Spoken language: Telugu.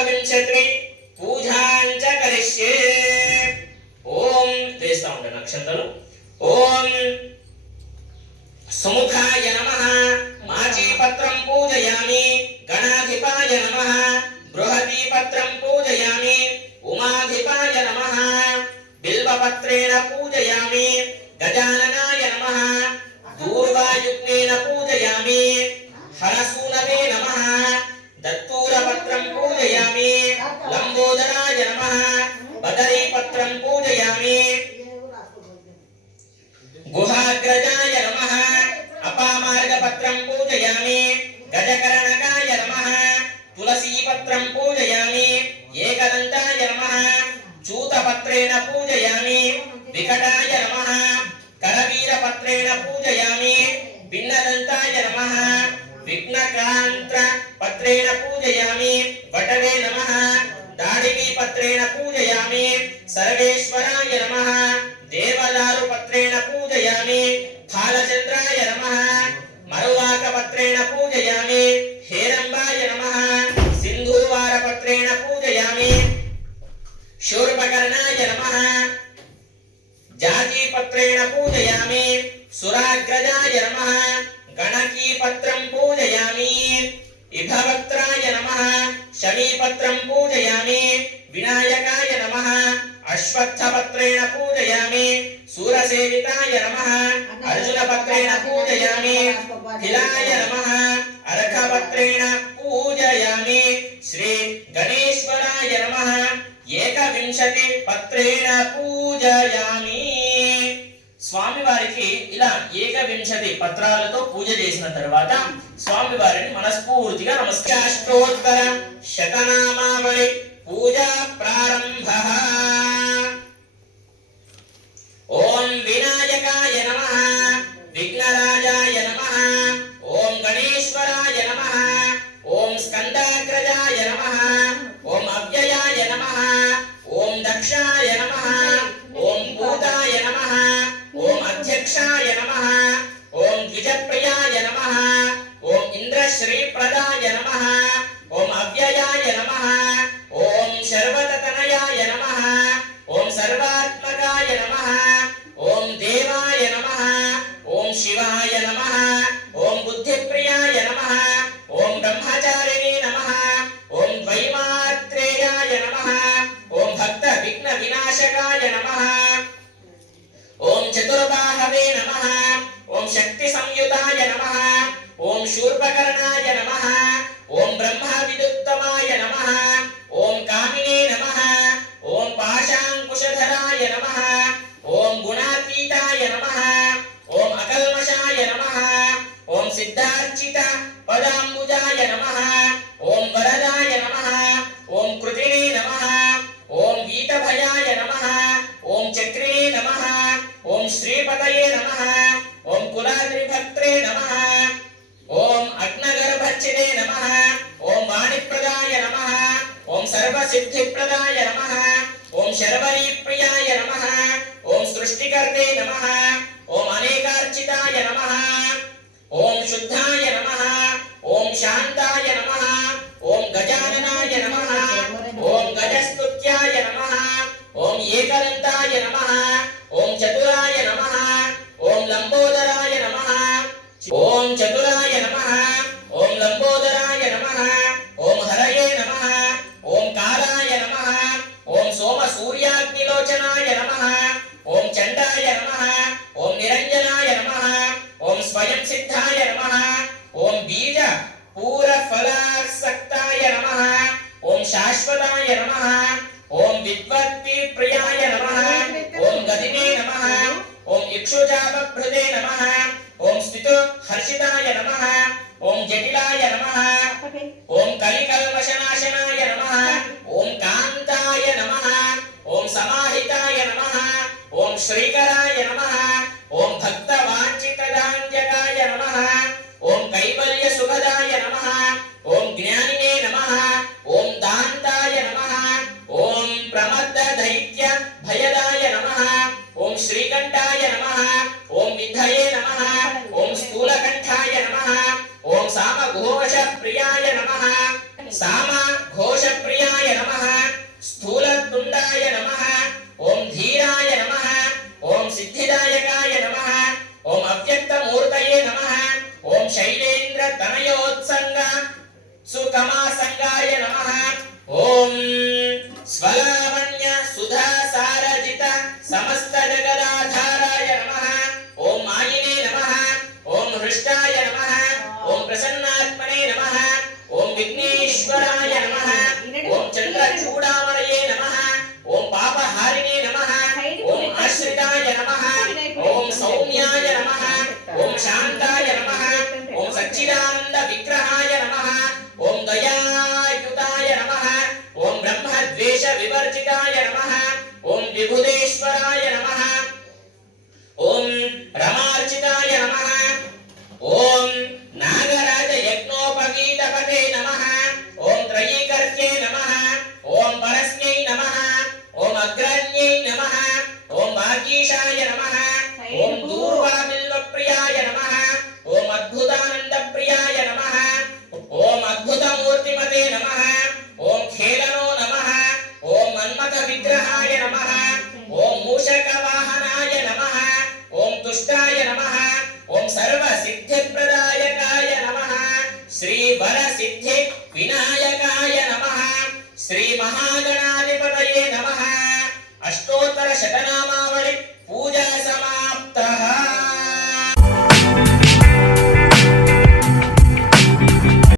ఏకవింశతి పూజాంచ కరిష్యే. ఓం వేస్తా ఉంటాను అక్షంతలు. ఓం సుముఖాయ నమః మాచీపత్రం పూజయామి. గణాధిపాయ నమః బృహదీపత్రం పూజయామి. ఉమాధిపాయ నమః బిల్వపత్రేణ పూజయామి. గజాననాయ నమః దూర్వాయుక్తేన పూజయామి. హరసూనవే నమః దత్తూరపత్రం పూజయామి. లంబోదరాయ నమః బదరీపత్రం పూజయామి. గుహాగ్రజాయ నమః అపామార్గపత్రం పూజయామి. గజకరణకాయ నమః తులసీపత్రం పూజయామి. ఏకదంతాయ నమః చూతపత్రేణ పూజయామి. వికటాయ నమః కరవీరపత్రేణ పూజయామి. భిన్నదంతాయ నమః విఘ్నకాంత్ర పత్రేణ పూజయామి. వటవే నమః దాడివీ పత్రేణ పూజయామి. సర్వేశ్వరాయ నమః దేవదారు పత్రేణ పూజయామి. ఫాలచంద్రాయ నమః మరువాక పత్రేణ పూజయామి. హేరంబాయ నమః సింధూవార పత్రేణ పూజయామి. శూర్పకర్ణాయ నమః జాతి పత్రేణ పూజయామి. సురాగ్రజాయ నమః గణకీపత్రం పూజయామి. ఇభవక్త్రాయ నమః శమీపత్రం పూజయామి. వినాయకాయ నమః అశ్వత్థపత్రేణ పూజయామి. సూరసేవితాయ నమః అర్జునపత్రేణ పూజయామి. కిలాయ నమః అర్ఘపత్రేణ పూజయామి. శ్రీ గణేశ్వరాయ నమః ఏకవింశతి పత్రేణ పూజయామి. స్వామివారికి ఇలా ఏకవింశతి పత్రాలతో పూజ చేసిన తర్వాత స్వామివారిని మనస్ఫూర్తిగా నమస్కారోత్తర శతనామావళి పూజా ప్రారంభః. ఓం వినాయకాయ నమః విఘ్నరాజాయ నమః. ఓం గణేశ్వరాయ నమః. ఓం స్కందాగ్రజాయ నమః. ఓం అవ్యయాయ నమః. ఓం దక్షాయ నమః. ఓం భూతాయ నమః. ఓం అధ్యక్షాయ నమః. ఓం ద్విజప్రియాయ నమః. ఓం ఇంద్రశ్రీప్రదాయ నమః. ఓం అవ్యయాయ నమః. ఓం శర్వతనయాయ నమః. ఓం సర్వాత్మకాయ నమః. ఓం దేవాయ నమః. ఓం శివాయ నమః. ఓం బుద్ధిప్రియాయ నమః. ఓం బ్రహ్మచారిణే నమః. ఓం ద్వైమాత్రేయాయ నమః. ఓం భక్త విఘ్న వినాశకాయ నమః. ఓం చతుర్బాహవే నమః. ఓం శక్తి సంయుతాయ నమః. ఓం శూర్పకర్ణాయ నమః. ఓం బ్రహ్మ విదుత్తమాయ నమః. ఓం కామినే నమః. ఓం పాశాంకుశధరాయ నమః. ఓం గుణాతీతాయ నమః. ఓం అకల్మషాయ నమః. ఓం సిద్ధార్చిత పదాంబుజాయ నమః. ఓం వరదాయ నమః. ఓం కృతినే నమః. ఓం వీతభయాయ నమః. ఓం చక్రినే నమః. ఓం శ్రీపతయే నమః. ఓం కులాద్రిభక్త్రే నమః. ఓం అగ్నగర్భచ్చిదే నమః. ఓం వాణిప్రదాయ నమః. ఓం సర్వసిద్ధిప్రదాయ నమః. ఓం శర్వరీప్రియాయ నమః. ఓం సృష్టికర్తే నమః. ఓం అనేకార్చితాయ నమః. ఓం శుద్ధాయ నమః. ఓం శాంతాయ నమః. ఓం గజాననాయ నమః. ఓం గజస్తుత్యాయ నమః. ఓం ఏకదంతాయ నమః. ఓం చతురాయ నమః. ఓం లంబోదరాయ నమః. ఓం చతురాయ నమః. ఓం లంబోదరాయ నమః. ఓం హరయే నమః. ఓం కాలాయ నమః. ఓం సోమ సూర్యాగ్నిలోచనాయ నమః. ఓం చండాయ నమః. ఓం నిరంజనాయ నమః. ఓం స్వయం సిద్ధాయ నమః. ఓం బీజ పూర ఫలాసక్తాయ నమః. ఓం శాశ్వతాయ నమః. ఓం విద్వత్తి ప్రియాయ నమః. ఓం గదినే నమః. ఓం ఇక్షుజాపభృతే నమః. ఓం స్థితు హర్షితాయ నమః. ఓం జటిలాయ నమః. ఓం కలికల్మషనాశనాయ నమః. ఓం కాంతాయ నమః. ఓం సమాహితాయ నమః. ఓం శ్రీకరాయ నమః. ఓం భక్తవాంఛితదాంజకాయ నమః. ఓం కైవల్య సుఖదాయ నమః. ఓం జ్ఞానినే నమః. ఓం దాంతాయ నమః. ఓం ప్రమద్ద దైత్య భయదాయ నమః. ఓం శ్రీకంఠాయ నమః. ఓం విద్ధయే నమః. ఓం స్థూలకంఠాయ నమః. ఓం సామఘోష ప్రియాయ నమః. సామఘోష ప్రియాయ शैलेन्द्र तनयोत्संग सुकमासंगाय नमः। ओम स्वलावण्य सुधा सारजित समस्त जगदाधाराय नमः। ओम मायिने नमः। ओम हृष्टाय नमः। ओम प्रसन्नात्मने नमः। ओम विघ्नेश्वराय नमः। ओम चंद्रचूडामणये नमः। ओम पापहारिणे नमः। ओम आश्रिताय नमः। ओम सौम्याय नमः। ओम शांताय नमः। ओम सच्चिदानंद विग्रहाय नमः। ओम दयायुताय नमः। ओम ब्रह्मद्वेष विवर्जिताय नमः। ओम विभुदेश्वराय नमः। ओम रमार्चिताय नमः। ओम नागराज यज्ञोपवीतपते नमः। ओम त्रयीकर्त्ये नमः। ओम परस्मै नमः। ओम अग्रण्यै नमः। ओम वागीशाय नमः। ओम दूर्वाबिल्वप्रियाय नमः। ओम अद्भुतानंदप्रियाय नमः। ओम अद्भुतमूर्तिमते नमः। ओम खेलनो नमः। ओम मन्मथ विग्रहाय नमः। ओम मूषकवाहनाय नमः। ओम तुष्टाय नमः। ओम सर्वसिद्धिप्रदायकाय नमः। श्री वरसिद्धि विनायकाय नमः। श्री महागणाधिपतये नमः। अष्टोत्तर शतनामावळि पूजा समाप्तः।